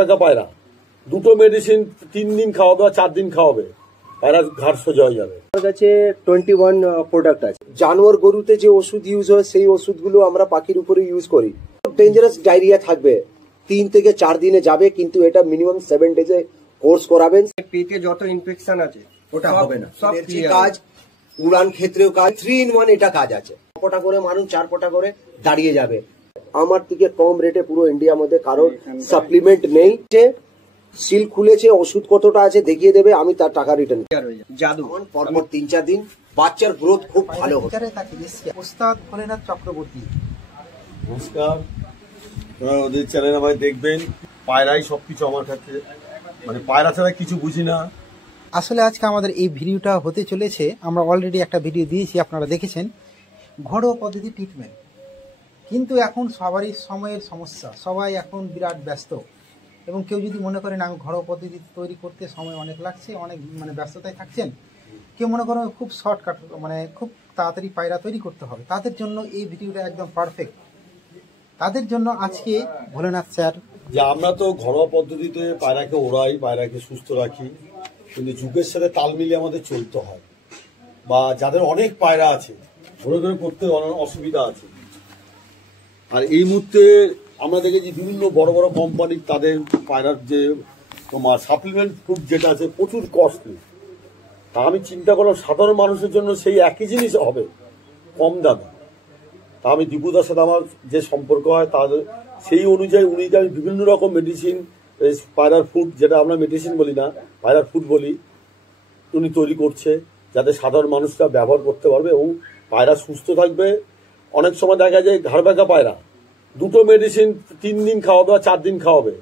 ভাগা পায়রা, দুটো মেডিসিন 3 দিন খাওয়াবে বা 4 দিন খাওয়াবে, পায়রা ঘাড় সোজা হয়ে যাবে। আমার কাছে 21 প্রোডাক্ট আছে। জানোয়ার গরুতে যে ওষুধ ইউজ হয় সেই ওষুধগুলো আমরা পাখির উপরে ইউজ করি। ডেঞ্জারাস ডায়রিয়া থাকবে, 3 থেকে 4 দিনে যাবে, কিন্তু এটা মিনিমাম 7 ডেজে কোর্স করাবেন। পেটে যত ইনফেকশন আছে ওটা হবে না। সব কাজ উড়ান ক্ষেত্রেও কাজ, 3 in 1 এটা কাজ আছে। পটা করে মারুন, 4 পটা করে দাঁড়িয়ে যাবে। আমার থেকে কম রেটে পুরো ইন্ডিয়ার মধ্যে কারোর সাপ্লিমেন্ট নেই। সিল খুলেছে, ওষুধ কতটা আছে দেখিয়ে দেবে, আমি তার টাকা রিটার্ন। জাদু পরপর 3-4 দিন বাচ্চার গ্রোথ খুব ভালো হবে। ওস্তাদ ভোলেনাথ চক্রবর্তী। নমস্কার, ওদের চ্যানেল আমায় দেখবেন। পায়রাই সবকিছু আমার কাছে, মানে পায়রা ছাড়া কিছু বুঝি না। আসলে আজকে আমাদের এই ভিডিওটা হতে চলেছে, আমরা অলরেডি একটা ভিডিও দিয়েছি, আপনারা দেখেছেন, ঘরোয়া পদ্ধতি ট্রিটমেন্ট। কিন্তু এখন সবারই সময়ের সমস্যা, সবাই এখন বিরাট ব্যস্ত, এবং কেউ যদি মনে করেন আমি ঘরোয়া পদ্ধতি তৈরি করতে সময় অনেক লাগছে, অনেক ব্যস্ততায় থাকছেন, কেউ মনে করেন খুব শর্টকাট, খুব তাড়াতাড়ি পায়রা তৈরি করতে হবে, তাদের জন্য এই ভিডিওটা একদম পারফেক্ট। তাদের জন্য আজকে ভোলেনাথ স্যার, যে আমরা তো ঘরোয়া পদ্ধতিতে পায়রাকে ওড়াই, পায়রাকে সুস্থ রাখি, কিন্তু যুগের সাথে তাল মিলিয়ে আমাদের চলতে হয়। বা যাদের অনেক পায়রা আছে, ধরে ধরে করতে অসুবিধা আছে। আর এই মুহূর্তে আমরা দেখেছি বিভিন্ন বড় বড় কোম্পানি তাদের পায়রার যে তোমার সাপ্লিমেন্ট ফুড যেটা আছে প্রচুর কস্টলি। তা আমি চিন্তা করলাম সাধারণ মানুষের জন্য সেই একই জিনিস হবে কম দামে। তা আমি দীপুদার সাথে আমার যে সম্পর্ক হয় তাদের সেই অনুযায়ী উনি আমি বিভিন্ন রকম মেডিসিন, পায়রার ফুড, যেটা আমরা মেডিসিন বলি না, পায়রার ফুড বলি, উনি তৈরি করছে যাতে সাধারণ মানুষরা ব্যবহার করতে পারবে এবং পায়রা সুস্থ থাকবে। অনেক সময় দেখা যায় ঘাড় ভাগা পায়রা, দুটো মেডিসিন 3 দিন খাওয়াবে বা 4 দিন খাওয়াবে,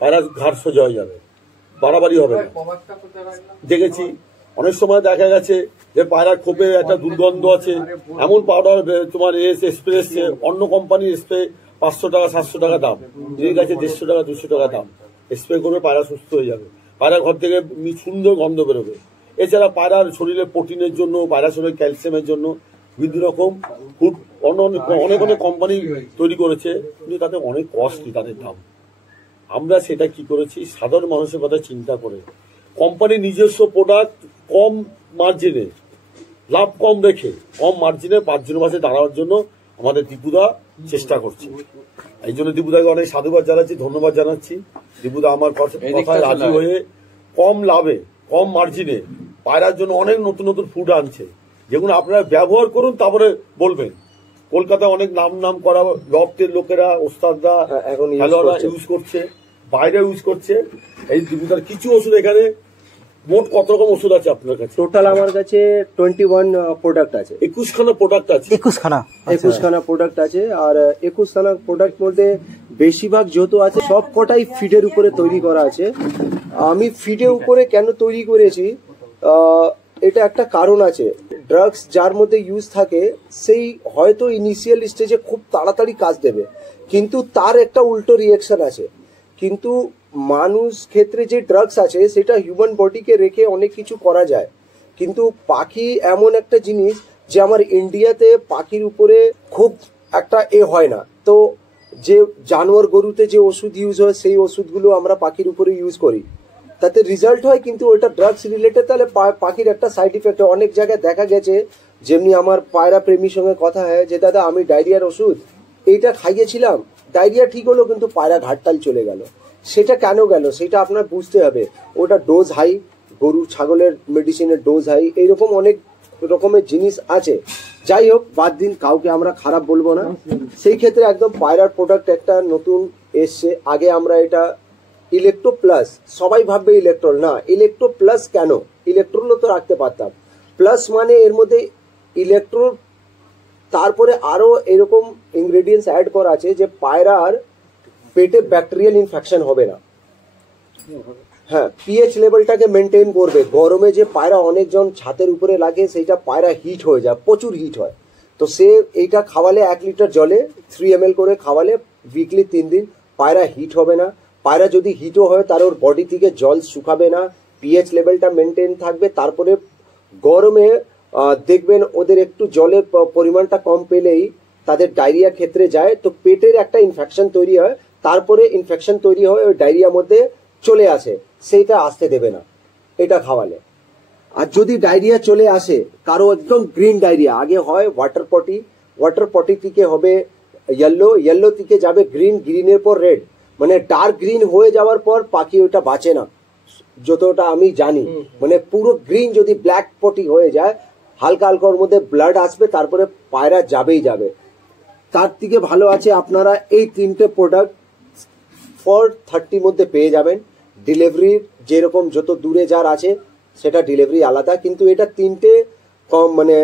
পায়রা ঘাড় সোজা হয়ে যাবে, বাড়াবাড়ি হবে না। দেখেছি অনেক সময় দেখা গেছে যে পায়রার খোপে একটা দুর্গন্ধ আছে, এমন পাউডার তোমার স্প্রে এসছে, অন্য কোম্পানির স্প্রে 500 টাকা 700 টাকা দাম, এর কাছে 150 টাকা 200 টাকা দাম। স্প্রে করবে, পায়রা সুস্থ হয়ে যাবে, পায়রা ঘর থেকে সুন্দর গন্ধ বেরোবে। এছাড়া পায়রার শরীরে প্রোটিনের জন্য, পায়রার শরীরে ক্যালসিয়ামের জন্য বিভিন্ন রকম ফুড অনেক অনেক কোম্পানি তৈরি করেছে, কিন্তু তাতে অনেক কস্টলি তাদের দাম। আমরা সেটা কি করেছি, সাধারণ মানুষের কথা চিন্তা করে কোম্পানির নিজস্ব প্রোডাক্ট কম মার্জিনে, লাভ কম রেখে কম মার্জিনে 5 জনের পাশে দাঁড়ানোর জন্য আমাদের দীপুদা চেষ্টা করছে। এই জন্য দীপুদাকে অনেক সাধুবাদ জানাচ্ছি, ধন্যবাদ জানাচ্ছি। দীপুদা আমার কথায় রাজি হয়ে কম লাভে কম মার্জিনে পায়রার জন্য অনেক নতুন নতুন ফুড আনছে, যেগুলো আপনারা ব্যবহার করুন, তারপরে বলবেন। কলকাতায় অনেক নাম করা লফটের লোকেরা, ওস্তাদরা এখন ইউজ করছে, বাইরে ইউজ করছে। এই দীপুদার কিছু ওষুধ এখানে, মোট কত রকম ওষুধ আছে আপনার কাছে? টোটাল আমার কাছে 21 প্রোডাক্ট আছে। 21 খানা প্রোডাক্ট আছে। 21 খানা প্রোডাক্ট আছে। আর 21 খানা প্রোডাক্ট মধ্যে বেশিরভাগ যত আছে সব কটাই ফিডের উপরে তৈরি করা আছে। আমি ফিডের উপরে কেন তৈরি করেছি, এটা একটা কারণ আছে। ড্রাগস যার মধ্যে ইউজ থাকে সেই হয়তো ইনিশিয়াল স্টেজে খুব তাড়াতাড়ি কাজ দেবে, কিন্তু তার একটা উল্টো রিয়াকশন আছে। কিন্তু মানুষ ক্ষেত্রে যে ড্রাগস আছে সেটা হিউম্যান বডিকে রেখে অনেক কিছু করা যায়, কিন্তু পাখি এমন একটা জিনিস যে আমার ইন্ডিয়াতে পাখির উপরে খুব একটা হয় না। তো যে জানোয়ার গরুতে যে ওষুধ ইউজ হয় সেই ওষুধগুলো আমরা পাখির উপরে ইউজ করি, তাতে রেজাল্ট হয়, কিন্তু ওটা ড্রাগস রিলেটেড, তাহলে পাখির একটা সাইড ইফেক্ট হয়। অনেক জায়গায় দেখা গেছে, যেমনি আমার পায়রা প্রেমীর সঙ্গে কথা হয় যে দাদা আমি ডায়রিয়ার ওষুধ এইটা খাইয়েছিলাম, ডায়রিয়া ঠিক হলো, কিন্তু পায়রা ঘাটতাল চলে গেল। সেটা কেন গেল সেটা আপনার বুঝতে হবে। ওটা ডোজ হাই, গরু ছাগলের মেডিসিনের ডোজ হাই, এইরকম অনেক রকমের জিনিস আছে। যাই হোক, বাদ দিন, কাউকে আমরা খারাপ বলবো না। সেই ক্ষেত্রে একদম পায়রার প্রোডাক্ট একটা নতুন এসছে। আগে আমরা এটা ইলেকট্রো প্লাস, সবাই ভাববে ইলেকট্রল, না ইলেকট্রো প্লাস কেন, ইলেকট্রলও তো রাখতে পারতাম। প্লাস মানে এর মধ্যে ইলেকট্রো, তারপরে আরো এরকম ইনগ্রেডিয়েন্টস অ্যাড করা আছে যে পায়রার পেটে ব্যাকটেরিয়াল ইনফেকশন হবে না। হ্যাঁ, পিএইচ লেভেলটাকে মেনটেন করবে। গরমে যে পায়রা অনেকজন ছাতের উপরে লাগে, সেইটা পায়রা হিট হয়ে যায়, প্রচুর হিট হয়। তো সে এইটা খাওয়ালে 1 লিটার জলে 3 ml করে খাওয়ালে উইকলি 3 দিন, পায়রা হিট হবে না। পায়রা যদি হিটও হয় তার ওর বডি থেকে জল শুকাবে না, পিএইচ লেভেলটা মেনটেন থাকবে। তারপরে গরমে দেখবেন ওদের একটু জলের পরিমাণটা কম পেলেই তাদের ডায়রিয়া ক্ষেত্রে যায়, তো পেটের একটা ইনফেকশন তৈরি হয়, তারপরে ইনফেকশন তৈরি হয়, ওই ডায়রিয়ার মধ্যে চলে আসে, সেইটা আসতে দেবে না এটা খাওয়ালে। আর যদি ডায়রিয়া চলে আসে কারো একদম গ্রিন ডায়রিয়া, আগে হয় ওয়াটার পটি থেকে হবে ইয়েলো থেকে যাবে গ্রিন, গ্রিনের পর রেড, মানে ডার্ক গ্রিন হয়ে যাওয়ার পর পাখি ওটা বাঁচে না যতটা আমি জানি। মানে পুরো গ্রিন যদি ব্ল্যাক পটি হয়ে যায়, হালকা হালকা ওর মধ্যে ব্লাড আসবে, তারপরে পায়রা যাবেই যাবে। তার থেকে ভালো আছে আপনারা এই 3টে প্রোডাক্ট 430 মধ্যে পেয়ে যাবেন। ডেলিভারি যেরকম যত দূরে যার আছে সেটা ডেলিভারি আলাদা, কিন্তু এটা 3টে কম মানে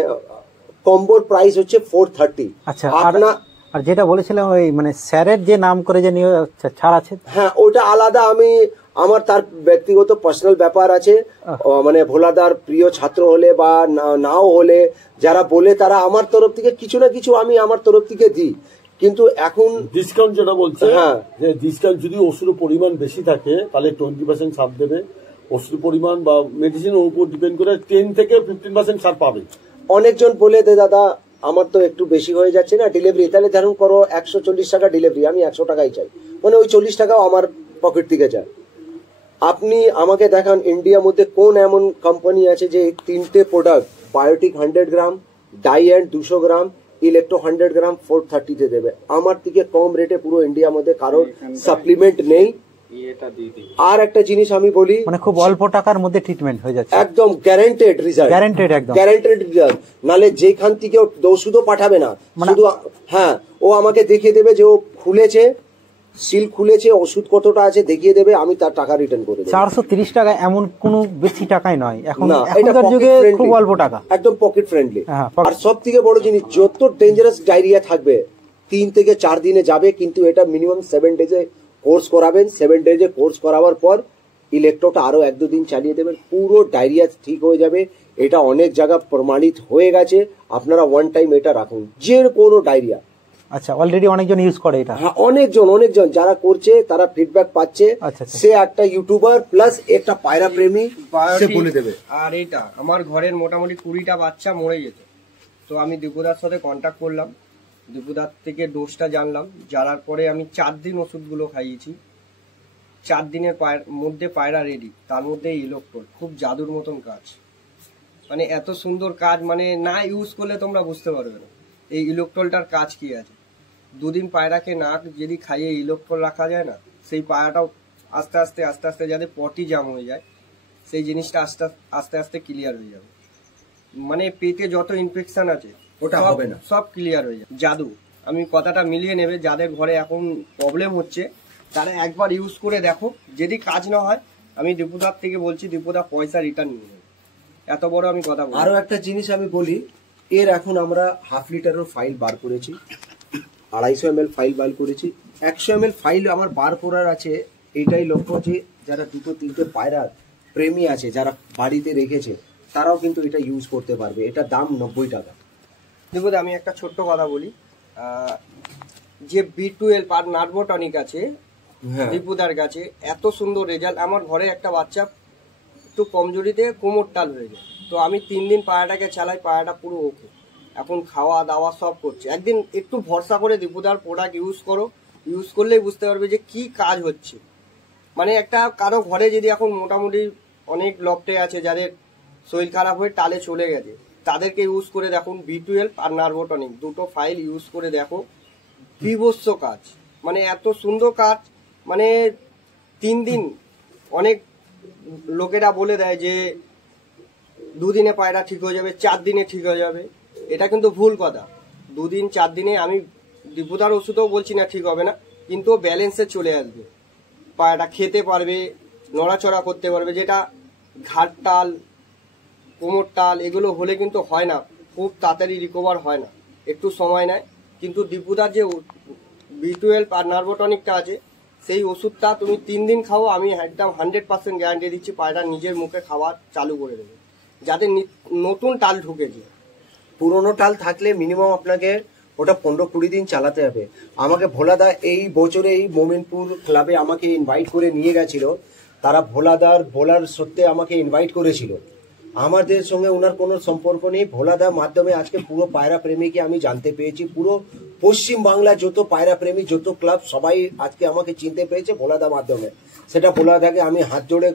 কম্বোর প্রাইস হচ্ছে 430। আচ্ছা, আর যেটা বলেছিলাম ওই মানে স্যারের যে নাম করে যে নিয়ে ছাড় আছে, হ্যাঁ ওটা আলাদা, আমার তার ব্যক্তিগত পার্সোনাল ব্যাপার আছে। মানে ভোলাদার প্রিয় ছাত্র হলে বা নাও হলে যারা বলে, তারা আমার তরফ থেকে কিছু না কিছু আমি আমার তরফ থেকে দিই। কিন্তু এখন ডিসকাউন্ট যেটা বলছে, হ্যাঁ, যে ডিসকাউন্ট যদি ওষুধের পরিমাণ বেশি থাকে তাহলে 20% ছাড় দেবে। ওষুধের পরিমাণ বা মেডিসিনের উপর ডিপেন্ড করে 10 থেকে 15% ছাড় পাবে। অনেকজন বলে দে দাদা আমার তো একটু বেশি হয়ে যাচ্ছে না ডেলিভারি, তাহলে ধরুন করো 140 টাকা ডেলিভারি, আমি 100 টাকাই চাই, মানে ওই 40 টাকাও আমার পকেট থেকে যায়। আপনি আমাকে দেখান ইন্ডিয়ার মধ্যে কোন এমন কোম্পানি আছে যে 3টে প্রোডাক্ট বায়োটিক 100 গ্রাম, ডাইঅ্যান্ড 200 গ্রাম, ইলেকট্রো 100 গ্রাম 430 তে দেবে। আমার থেকে কম রেটে পুরো ইন্ডিয়ার মধ্যে কারোর সাপ্লিমেন্ট নেই। আর একটা জিনিস আমি বলি, মানে খুব অল্প টাকার মধ্যে ট্রিটমেন্ট হয়ে যাচ্ছে, একদম গ্যারান্টেড রিজাল্ট, গ্যারান্টেড রিজাল্ট। নালে যেখান থেকে ওষুধও পাঠাবে না, শুধু হ্যাঁ ও আমাকে দেখিয়ে দেবে যে ও খুলেছে, সিল খুলেছে, ওষুধ কতটা আছে দেখিয়ে দেবে, আমি তার টাকা রিটার্ন করে দেব। 430 টাকা এমন কোনো বেশি টাকাই নয় এখন, এখনকার যুগে খুব অল্প টাকা, একদম পকেট ফ্রেন্ডলি। আর সব থেকে বড় জিনিস, যত ডেঞ্জারাস ডায়রিয়া থাকবে 3 থেকে 4 দিনে যাবে, কিন্তু এটা মিনিমাম 7 ডেজে কোর্স করাবেন। 7 ডেজে কোর্স করাবার পর ইলেকট্রোটা আরো 1-2 দিন চালিয়ে দেবেন, পুরো ডায়রিয়া ঠিক হয়ে যাবে। এটা অনেক জায়গা প্রমাণিত হয়ে গেছে। আপনারা ওয়ান টাইম এটা রাখুন, যে কোনো ডায়রিয়া। আচ্ছা, অলরেডি অনেকজন ইউজ করে এটা? হ্যাঁ, অনেকজন যারা করছে তারা ফিডব্যাক পাচ্ছে। সে একটা ইউটিউবার প্লাস একটা পায়রা প্রেমী, সে বলে দেবে। আর এটা আমার ঘরের মোটামুটি 20টা বাচ্চা মরে যেত, তো আমি দীপুদার সাথে কন্ট্যাক্ট করলাম, দীপুদার থেকে ডোজটা জানলাম, জানার পরে আমি 4 দিন ওষুধগুলো খাইয়েছি। 4 দিনের মধ্যে পায়রা রেডি, তার মধ্যে ইলেকট্রোল, খুব জাদুর মতন কাজ, মানে এত সুন্দর কাজ, মানে না ইউজ করলে তোমরা বুঝতে পারবে না এই ইলেকট্রোলটার কাজ কি আছে। 2 দিন পায়রাকে না যদি খাইয়ে ইলেকট্রোল রাখা যায় না, সেই পায়রাটাও আস্তে আস্তে যাতে পটি জাম হয়ে যায়, সেই জিনিসটা আস্তে আস্তে ক্লিয়ার হয়ে যাবে। মানে পেটে যত ইনফেকশন আছে ওটা হবে না, সব ক্লিয়ার হয়ে যাবে। জাদু, আমি কথাটা মিলিয়ে নেবে। যাদের ঘরে এখন প্রবলেম হচ্ছে তারা একবার ইউজ করে দেখো, যদি কাজ না হয় আমি দীপুদার থেকে বলছি, দীপুদা পয়সা রিটার্ন নিয়ে নেবে। এত বড় আমি কথা বলি। আরো একটা জিনিস আমি বলি, এর এখন আমরা 1/2 লিটারের ফাইল বার করেছি, 250 ml ফাইল বার করেছি, 100 ml ফাইল আমার বার করার আছে। এটাই লক্ষ্য যে যারা 2-3টে পায়রা প্রেমী আছে, যারা বাড়িতে রেখেছে, তারাও কিন্তু এটা ইউজ করতে পারবে। এটা দাম 90 টাকা। দীপুদা আমি একটা ছোট্ট কথা বলি, যে B12 আর নার্ভোটনিক আছে দীপুদার কাছে, এত সুন্দর রেজাল্ট। আমার ঘরে একটা বাচ্চা একটু কমজোরিতে কোমর টাল হয়ে যায়, তো আমি 3 দিন পায়রাটাকে চালাই, পায়রাটা পুরো ওকে, এখন খাওয়া দাওয়া সব করছে। একদিন একটু ভরসা করে দীপুদার প্রোডাক্ট ইউজ করো, ইউজ করলেই বুঝতে পারবে যে কি কাজ হচ্ছে। মানে একটা কারো ঘরে যদি এখন মোটামুটি অনেক লফটে আছে যাদের শরীর খারাপ হয়ে টালে চলে গেছে, তাদেরকে ইউজ করে দেখুন। B12 আর নার্ভোটনিক 2টো ফাইল ইউজ করে দেখো, বিভৎস কাজ, মানে এত সুন্দর কাজ। মানে 3 দিন, অনেক লোকেরা বলে দেয় যে 2 দিনে পায়রা ঠিক হয়ে যাবে, 4 দিনে ঠিক হয়ে যাবে, এটা কিন্তু ভুল কথা। 2 দিন 4 দিনে, আমি দীপুদার ওষুধও বলছি না ঠিক হবে না, কিন্তু ব্যালেন্সে চলে আসবে, পায়রাটা খেতে পারবে, নড়াচড়া করতে পারবে। যেটা ঘাট টাল, কোমর টাল এগুলো হলে কিন্তু হয় না, খুব তাড়াতাড়ি রিকভার হয় না, একটু সময় নেয়। কিন্তু দীপুদার যে B12 আর নার্ভোটনিকটা আছে, সেই ওষুধটা তুমি 3 দিন খাও, আমি একদম 100% গ্যারান্টি দিচ্ছি পায়রা নিজের মুখে খাওয়া চালু করে দেবে। যাদের নতুন টাল ঢুকেছে, পুরোনো টাল থাকলে মিনিমাম আপনাকে ওটা 15-20 দিন চালাতে হবে। আমাকে ভোলাদা এই বছরে এই মোমিনপুর ক্লাবে আমাকে ইনভাইট করে নিয়ে গেছিল, তারা ভোলাদার বোলার সত্ত্বে আমাকে ইনভাইট করেছিল। আমাদের সঙ্গে ওনার কোনো সম্পর্ক নেই। ভোলাদার মাধ্যমে আজকে পুরো পায়রা প্রেমীকে আমি জানতে পেরেছি। পুরো পশ্চিম বাংলা যত পায়রা প্রেমী, যত ক্লাব, সবাই আজকে আমাকে চিনতে পেরেছে ভোলাদার মাধ্যমে। সেটা ভোলাদাকে আমি হাত জোড়ে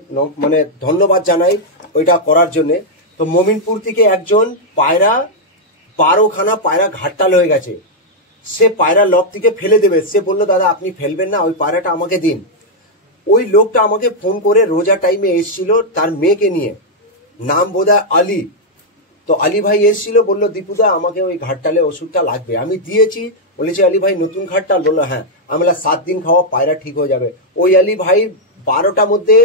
মানে ধন্যবাদ জানাই ওইটা করার জন্য। তো মমিনপুর থেকে একজন পায়রা 12খানা পায়রা ঘাটতাল হয়ে গেছে, সে পায়রা লক থেকে ফেলে দেবে। সে বললো দাদা আপনি ফেলবেন না, ওই পায়রাটা আমাকে দিন। ওই লোকটা আমাকে ফোন করে রোজা টাইমে এসেছিল তার মেয়েকে নিয়ে, নাম বোধহয় আলী। তো আলী ভাই এসেছিল, বললো দীপুদা আমাকে ওই ঘাটতালে ওষুধটা লাগবে। আমি দিয়েছি, বলেছি আলী ভাই নতুন ঘাটতাল? বললো হ্যাঁ। আমি 7 দিন খাওয়া, পায়রা ঠিক হয়ে যাবে। ওই আলী ভাই 12টার মধ্যে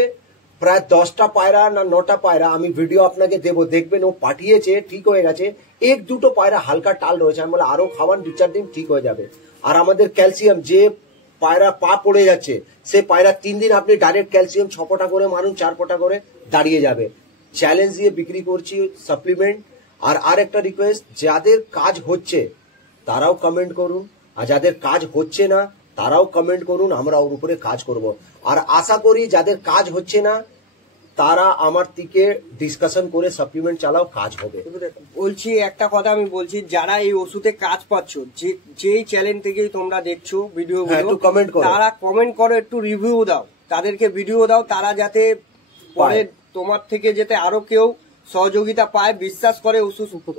প্রায় 10টা পায়রা না 9টা পায়রা, আমি ভিডিও আপনাকে দেবো, দেখবেন ও পাঠিয়েছে, ঠিক হয়ে গেছে। 1-2টো পায়রা হালকা টাল রয়েছে, আমি বলে আরো খাওয়ান, 2-4 দিন ঠিক হয়ে যাবে। আর আমাদের ক্যালসিয়াম, যে পায়রা পা পড়ে যাচ্ছে, সে পায়রা 3 দিন আপনি ডাইরেক্ট ক্যালসিয়াম 6 ফোঁটা করে মারুন, 4 ফোঁটা করে দাঁড়িয়ে যাবে। চ্যালেঞ্জ দিয়ে বিক্রি করছি সাপ্লিমেন্ট। আর একটা রিকোয়েস্ট, যাদের কাজ হচ্ছে তারাও কমেন্ট করুন, আর যাদের কাজ হচ্ছে না তারাও কমেন্ট করুন, আমরা ওর উপরে কাজ করব। আর আশা করি যাদের কাজ হচ্ছে না তারা আমার থেকে ডিসকাশন করে সাপ্লিমেন্ট চালাও, কাজ হবে। বলছি একটা কথা আমি বলছি, যারা এই ওষুধে কাজ পাচ্ছ, যেই চ্যানেল থেকেই তোমরা দেখছো ভিডিও, একটু কমেন্ট করো, তারা কমেন্ট করো, একটু রিভিউ দাও, তাদেরকে ভিডিও দাও, তারা যাতে পরে তোমার থেকে যাতে আরো কেউ সহযোগিতা পায়, বিশ্বাস করে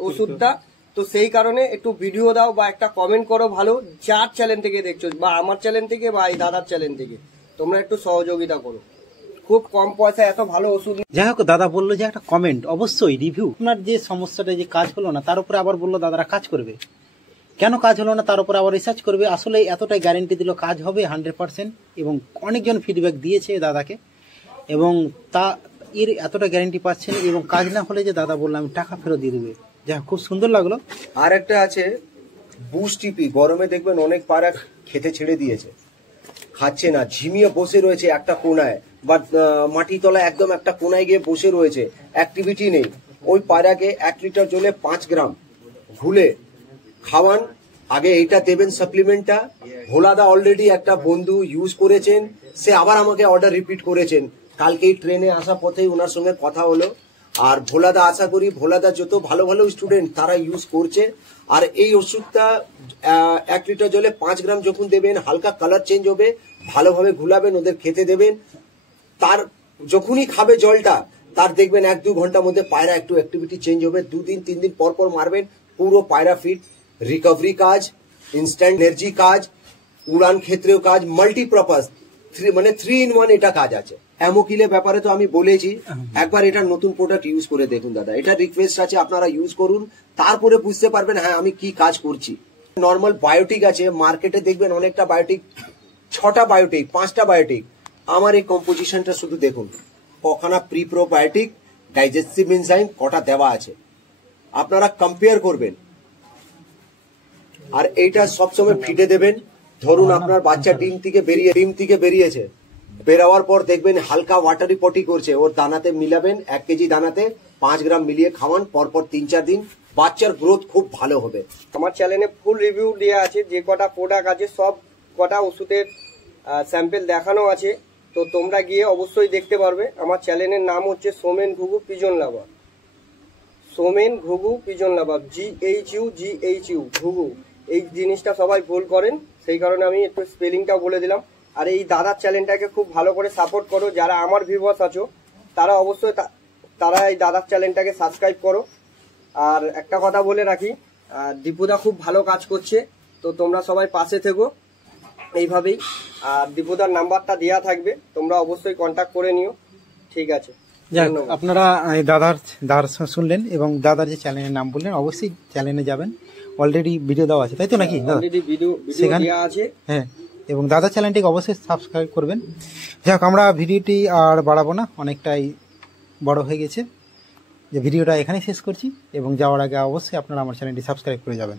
ওষুধটা। তো সেই কারণে একটু ভিডিও দাও বা একটা কমেন্ট করো ভালো, যার চ্যানেল থেকে দেখছো, বা আমার চ্যানেল থেকে বা এই দাদার চ্যানেল থেকে, তোমরা একটু সহযোগিতা করো। খুব কম পয়সায় এত ভালো ওষুধ। যাই হোক, দাদা বললো যে একটা কমেন্ট, অবশ্যই রিভিউ। আপনার যে সমস্যাটা, যে কাজ হলো না, তার উপরে আবার বললো দাদারা কাজ করবে। কেন কাজ হলো না তার উপরে আবার রিসার্চ করবে। আসলে এতটাই গ্যারেন্টি দিল কাজ হবে 100%, এবং অনেকজন ফিডব্যাক দিয়েছে দাদাকে, এবং তা এর এতটা গ্যারেন্টি পাচ্ছেন। এবং কাজ না হলে যে দাদা বললো আমি টাকা ফেরত দিয়ে দেবে। যাই হোক, খুব সুন্দর লাগলো। আর একটা আছে বুস্টিপি, গরমে দেখবেন অনেক পায়রা খেতে ছেড়ে দিয়েছে, খাচ্ছে না, ঝিমিয়ে বসে রয়েছে একটা কোনায়, বা মাটি তলা একদম একটা কোনায় গিয়ে বসে রয়েছে, অ্যাক্টিভিটি নেই। ওই পায়রাকে 1 লিটার জলে 5 গ্রাম ঘুলে খাওয়ান। আগে এইটা দেবেন সাপ্লিমেন্টটা। ভোলাদা অলরেডি একটা বন্ধু ইউজ করেছেন, সে আবার আমাকে অর্ডার রিপিট করেছেন। কালকেই ট্রেনে আসা পথেই ওনার সঙ্গে কথা হলো। আর ভোলাদা, আশা করি ভোলাদা যত ভালো ভালো স্টুডেন্ট তারা ইউজ করছে। আর এই ওষুধটা 1 লিটার জলে 5 গ্রাম যখন দেবেন, হালকা কালার চেঞ্জ হবে, ভালোভাবে ঘুলাবেন, ওদের খেতে দেবেন। তার যখনই খাবে জলটা, তার দেখবেন 1-2 ঘন্টার মধ্যে পায়রা একটু অ্যাক্টিভিটি চেঞ্জ হবে। 2 দিন 3 দিন পর পর মারবেন, পুরো পায়রা ফিট। রিকভারি কাজ, ইনস্ট্যান্ট এনার্জি কাজ, উড়ান ক্ষেত্রেও কাজ, মাল্টিপারপাস, মানে 3 in 1 এটা কাজ আছে। অ্যামোকিলের ব্যাপারে তো আমি বলেছি, একবার এটা নতুন প্রোডাক্ট ইউজ করে দেখুন দাদা। এটা রিকোয়েস্ট আছে, আপনারা ইউজ করুন, তারপরে বুঝতে পারবেন হ্যাঁ আমি কি কাজ করছি। নর্মাল বায়োটিক আছে মার্কেটে, দেখবেন অনেকটা বায়োটিক, 6টা বায়োটিক, 5টা বায়োটিক। আমার এই কম্পোজিশনটা শুধু দেখুন, কখানা প্রি প্রোবায়োটিক, ডাইজেস্টিভ এনজাইম কটা দেওয়া আছে, আপনারা কম্পেয়ার করবেন। আর এইটা সবসময় ফিডে দেবেন। ধরুন আপনার বাচ্চা ডিম থেকে বেরিয়েছে, বেরোয়ার পর দেখবেন হালকা ওয়াটারি পটি করছে, ওর দানাতে মিলাবেন, 1 কেজি দানাতে 5 গ্রাম মিলিয়ে খাওয়ান, পরপর 3-4 দিন, বাচ্চার গ্রোথ খুব ভালো হবে। আমার চ্যানেলে ফুল রিভিউ দেওয়া আছে, যে কটা প্রোডাক্ট আছে সব কটা ওষুধের স্যাম্পল দেখানো আছে। তো তোমরা গিয়ে অবশ্যই দেখতে পারবে। আমার চ্যানেলের নাম হচ্ছে সোমেন ঘুঘু পিজন লাভার। সোমেন ঘুঘু পিজন লাভার, GHU ঘুঘু। এই জিনিসটা সবাই ভুল করেন, সেই কারণে আমি একটু স্পেলিংটা বলে দিলাম। আর এই দাদার চ্যানেলটাকে খুব ভালো করে সাপোর্ট করো। যারা আমার ভিউয়ার্স আছো তারা অবশ্যই তারা এই দাদার চ্যানেলটাকে সাবস্ক্রাইব করো। আর একটা কথা বলে রাখি, দীপুদা খুব ভালো কাজ করছে, তো তোমরা সবাই পাশে থেকো এইভাবেই। আর দীপুদার নাম্বারটা দেওয়া থাকবে, তোমরা অবশ্যই কন্ট্যাক্ট করে নিও। ঠিক আছে, আপনারা দাদার শুনলেন, এবং দাদার যে চ্যানেলের নাম বললেন, অবশ্যই চ্যানেলে যাবেন, অলরেডি ভিডিও দেওয়া আছে, তাই তো নাকি? অলরেডি ভিডিও দেওয়া আছে, হ্যাঁ। এবং দাদার চ্যানেলটিকে অবশ্যই সাবস্ক্রাইব করবেন। যাই হোক, আমরা ভিডিওটি আর বাড়াবো না, অনেকটাই বড় হয়ে গেছে, যে ভিডিওটা এখানেই শেষ করছি। এবং যাওয়ার আগে অবশ্যই আপনারা আমার চ্যানেলটি সাবস্ক্রাইব করে যাবেন।